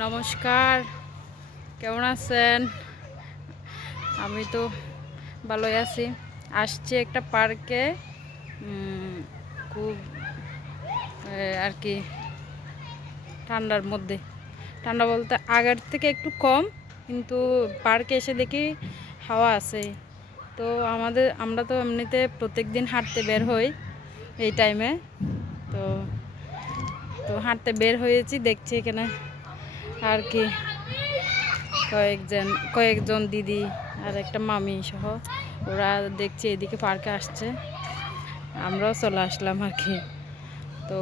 নমস্কার, কেমন আছেন? আমি তো ভালোই আছি। আসছি একটা পার্কে, খুব আর কি ঠান্ডার মধ্যে। ঠান্ডা বলতে আগের থেকে একটু কম, কিন্তু পার্কে এসে দেখি হাওয়া আছে। তো আমরা তো এমনিতে প্রত্যেক দিন হাঁটতে বের হই এই টাইমে। তো তো হাঁটতে বের হয়েছি, দেখছি এখানে আর কি কয়েকজন দিদি আর একটা মামি সহ ওরা দেখছি এদিকে পার্কে আসছে, আমরাও চলে আসলাম আর কি। তো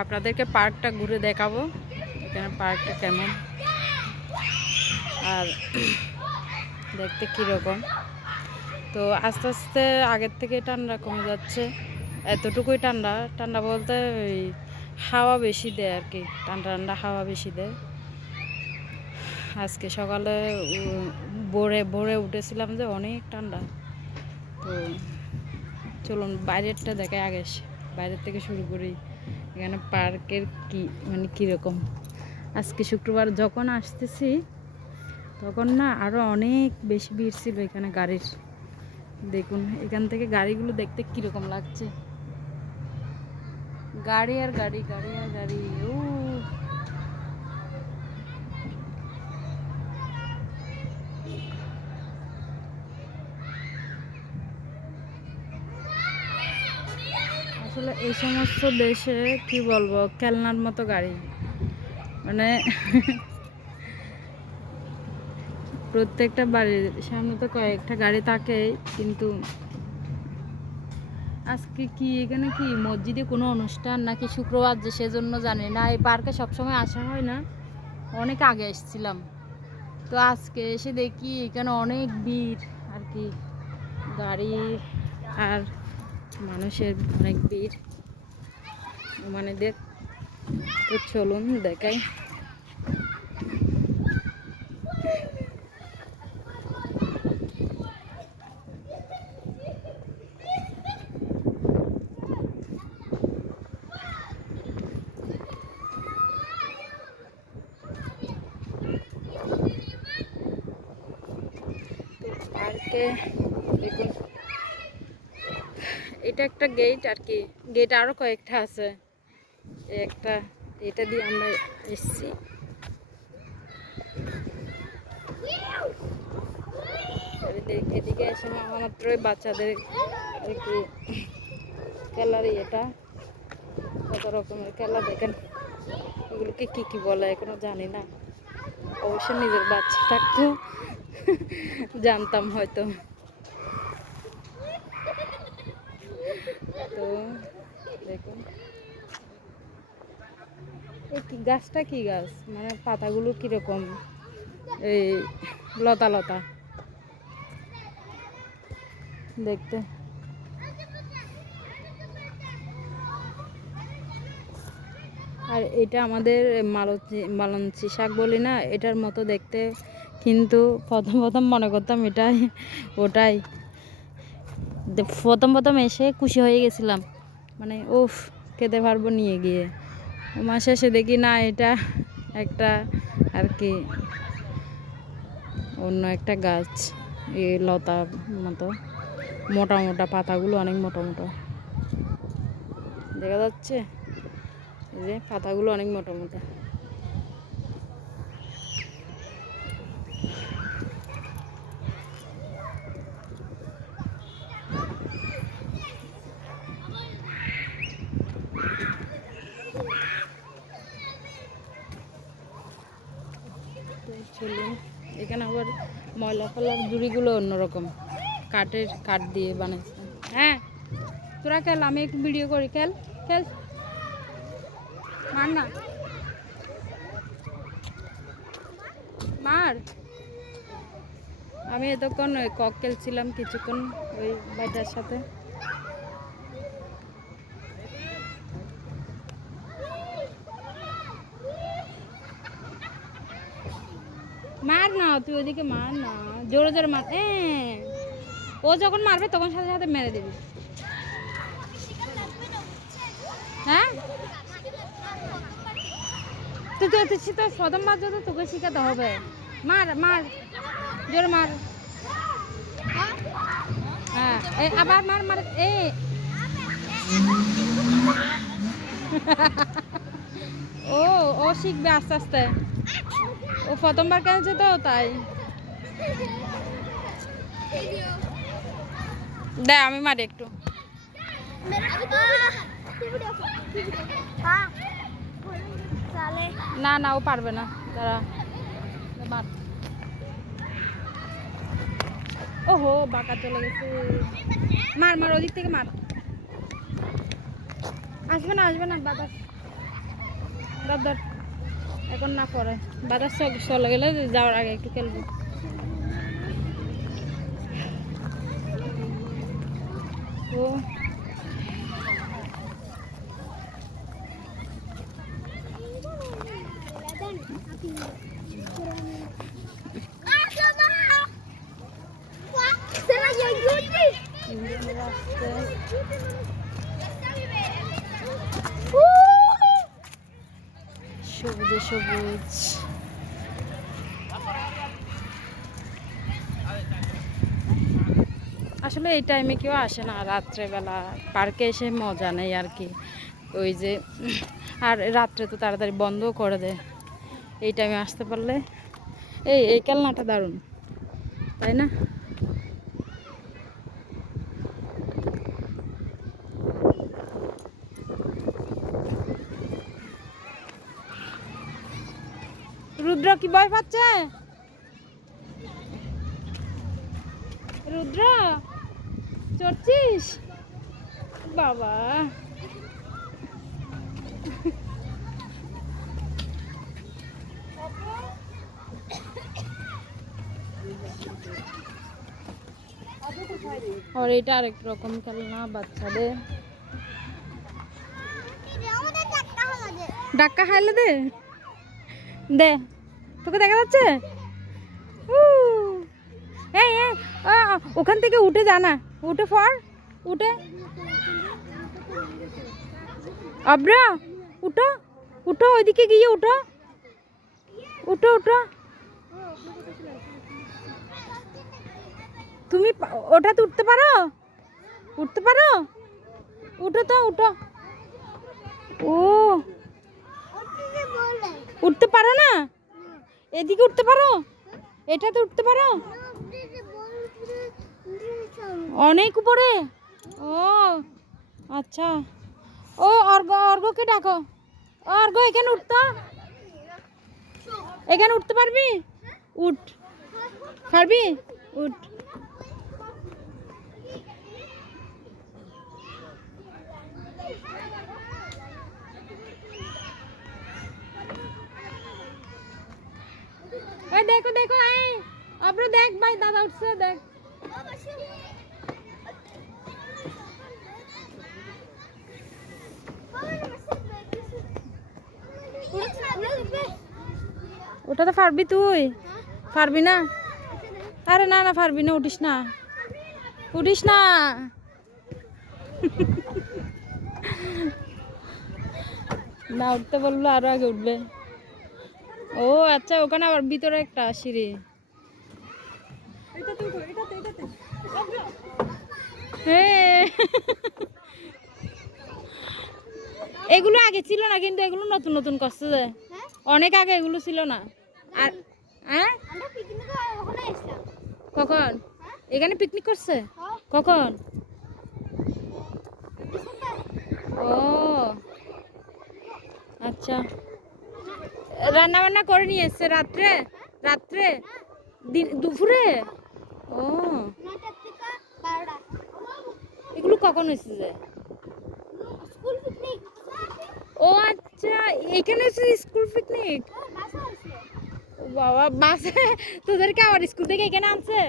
আপনাদেরকে পার্কটা ঘুরে দেখাবো, এখানে পার্কটা কেমন আর দেখতে কীরকম। তো আস্তে আস্তে আগের থেকে ঠান্ডা কমে যাচ্ছে, এতটুকুই ঠান্ডা। ঠান্ডা বলতে ওই হাওয়া বেশি দেয় আর কি, ঠান্ডা ঠান্ডা হাওয়া বেশি দেয়। আজকে সকালে ভোরে উঠেছিলাম যে অনেক ঠান্ডা। তো চলুন বাইরেরটা দেখাই আগে, বাইরের থেকে শুরু করি। এখানে পার্কের মানে কীরকম। আজকে শুক্রবার যখন আসতেছি তখন না আরও অনেক বেশি ভিড় ছিল এখানে গাড়ির। দেখুন এখান থেকে গাড়িগুলো দেখতে কীরকম লাগছে, গাড়ি আর গাড়ি, গাড়ি আর গাড়ি। আসলে এই সমস্ত দেশে কি বলবো, খেলনার মতো গাড়ি, মানে প্রত্যেকটা বাড়ির সামনে তো কয়েকটা গাড়ি থাকে। কিন্তু আজকে কি এখানে কি মসজিদে কোনো অনুষ্ঠান নাকি শুক্রবার, যে সেজন্য জানি না। এই পার্কে সবসময় আসা হয় না, অনেক আগে এসেছিলাম। তো আজকে এসে দেখি এখানে অনেক ভিড় আর কি, গাড়ি আর মানুষের অনেক ভিড়। মানে তো চলুন দেখাই। পার্কে দেখুন, এটা একটা গেট আর কি, গেট আরও কয়েকটা আছে। একটা এটা দিয়ে আমরা এসছি। এদিকে এসে মাত্রই বাচ্চাদের আর কি খেলার এটা, কত রকমের খেলা দেখেন। এগুলোকে কি কি বলে এখনো জানি না, অবশ্য নিজের বাচ্চা থাকতো জানতাম হয়তো। তো দেখুন এই কি গাছটা, কি গাছ, মানে পাতাগুলো কিরকম, এই লতা লতা দেখতে। আর এটা আমাদের মালঞ্চি শাক বলি না, এটার মতো দেখতে। কিন্তু প্রথম প্রথম মনে করতাম ওটাই। প্রথম এসে খুশি হয়ে গেছিলাম, মানে উফ খেতে পারবো নিয়ে গিয়ে। মাস শেষে দেখি না, এটা একটা আর কি অন্য একটা গাছ, এই লতার মতো, মোটা মোটা পাতাগুলো অনেক মোটা মোটা দেখা যাচ্ছে। এই যে পাতাগুলো অনেক মোটা মোটা। চলুন, এখানে আবার ময়লা ফেলার জুড়িগুলো অন্যরকম, কাঠ দিয়ে বানাইছে। হ্যাঁ তোরা খেল, আমি একটু ভিডিও করি, খেল খেল, মার না মার। আমি এতক্ষণ ওই কক খেলছিলাম কিছুক্ষণ ওই বাচ্চার সাথে। মার না, তুই ওদিকে মার না, জোরে জোরে মার। ও যখন মারবে তখন সাথে সাথে মেরে দিবি। হ্যাঁ তুই তো তো প্রথম মার তো তোকে শিখাতে হবে। মার মার জোরে মার। হ্যাঁ আবার মার মার ও ও শিখবে আস্তে আস্তে, ও প্রথমবার খেলছে তো তাই। দে আমি মারি একটু। না না ও পারবে না, দাঁড়া মার। ওহো বাঁকা চলে গেছে। মার মার ওদিক থেকে মার। আসবে না বাতাস ধর এখন না পরে বাতাস চলে গেলে যাওয়ার আগে একটু খেলবো। ও সবুজে সবুজ। আসলে এই টাইমে কেউ আসে না, রাত্রেবেলা পার্কে এসে মজা নেই আর কি। ওই যে আর রাত্রে তো তাড়াতাড়ি বন্ধও করে দেয়, এই টাইমে আসতে পারলে। এই খেলনাটা দারুণ তাই না? রুদ্র কি ভয় পাচ্ছে? রুদ্র চড়ছিস বাবা? আর এটা আরেক রকম খেলনা বাচ্চাদের। ডাক্কা খাইলে দে দে, তোকে দেখা যাচ্ছে? ওখান থেকে উঠে জানা, উঠে উঠে আব্রা উঠো উঠো, ওইদিকে গিয়ে উঠো উঠো উঠো। তুমি ওটাতে উঠতে পারো? উঠো তো উঠো। ও উঠতে পারো না? এদিকে উঠতে পারো? এটাতে উঠতে পারো? অনেক উপরে। ও আচ্ছা। ও অর্ঘকে ডাকো। অর্ঘ এখানে উঠতো, এখানে উঠতে পারবি? উঠ পারবি? উঠ। দেখো দেখো আপনার দেখ ভাই, দাদা উঠছে দেখ। ওটা তো পারবি তুই? পারবি না? আরে না না পারবি না, উঠিস না উঠিস না। না উঠতে বললো আরো আগে উঠবে। ও আচ্ছা, ওখানে আবার ভিতরে একটা সিঁড়ি। এগুলো আগে ছিল না কিন্তু, এগুলো নতুন নতুন করছে যে, অনেক আগে এগুলো ছিল না। আর হ্যাঁ কখন এখানে পিকনিক করছে? কখন? ও আচ্ছা, রান্না বান্না করে নিয়ে এসছে রাত্রে? রাত্রে দুপুরে? ও এগুলো কখন হয়েছে যে? ও আচ্ছা, এখানে স্কুল পিকনিক। বাবা বাসে তোদেরকে আবার স্কুল থেকে এখানে আনছে?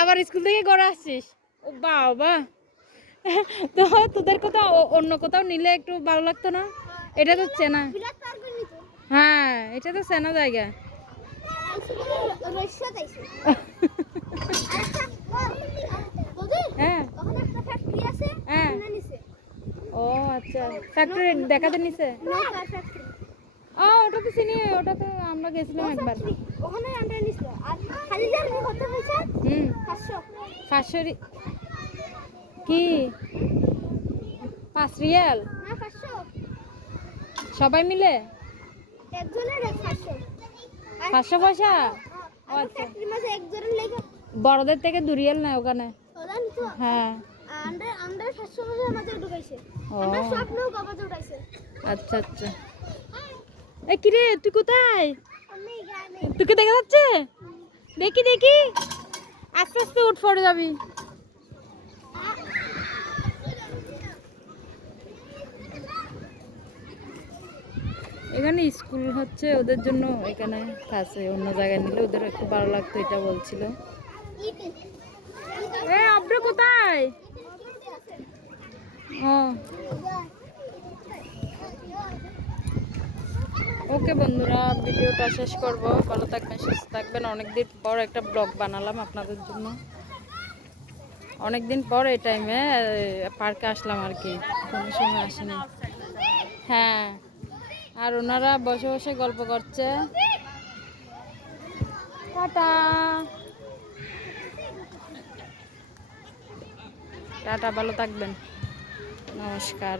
আবার স্কুল থেকে ঘরে আসছিস? ও বাবা, তো তোদের কোথাও অন্য কোথাও নিলে একটু ভালো লাগতো না? এটা তো চেনা, হ্যাঁ এটা তো চেনা জায়গা। হ্যাঁ হ্যাঁ ও আচ্ছা, ফ্যাক্টরি দেখাতে নিছে। ও ওটা তো চিনি, ওটা তো আমরা গেছিলাম একবার। ওখানে আমরা নিছিল আর খালি জানি কত পয়সা? 500 500 কি 5 রিয়াল না 500 সবাই মিলে? একজনের 500 500 পয়সা? ও আর আচ্ছা, ফ্যাক্টরি মাঝে একজনের লেগে বড়দের থেকে 2 রিয়াল নেয় ওখানে। ওরা নিতো হ্যাঁ। আমরা 500 পয়সা মাঝে ঢুকাইছে। ও আমরা সব লোক আবার উঠাইছে। আচ্ছা আচ্ছা। এই কিরে তুই কোথায়? আমি গানে তোকে দেখা যাচ্ছে? দেখি দেখি, আস্তে আস্তে উঠ, পড়ে যাবি। এখানে স্কুল হচ্ছে ওদের জন্য, এখানে আছে, অন্য জায়গায় নিলে ওদের একটু ভালো লাগতো, এটা বলছিল। এ আব্রু কোথায়? ও ওকে বন্ধুরা, ভিডিওটা শেষ করব। ভালো থাকবেন, সুস্থ থাকবেন। অনেকদিন পর একটা ব্লগ বানালাম আপনাদের জন্য, অনেকদিন পর এই টাইমে পার্কে আসলাম আর কি, কোনো সময় আসিনি। হ্যাঁ, আর ওনারা বসে বসে গল্প করছে। টাটা টাটা, ভালো থাকবেন, নমস্কার।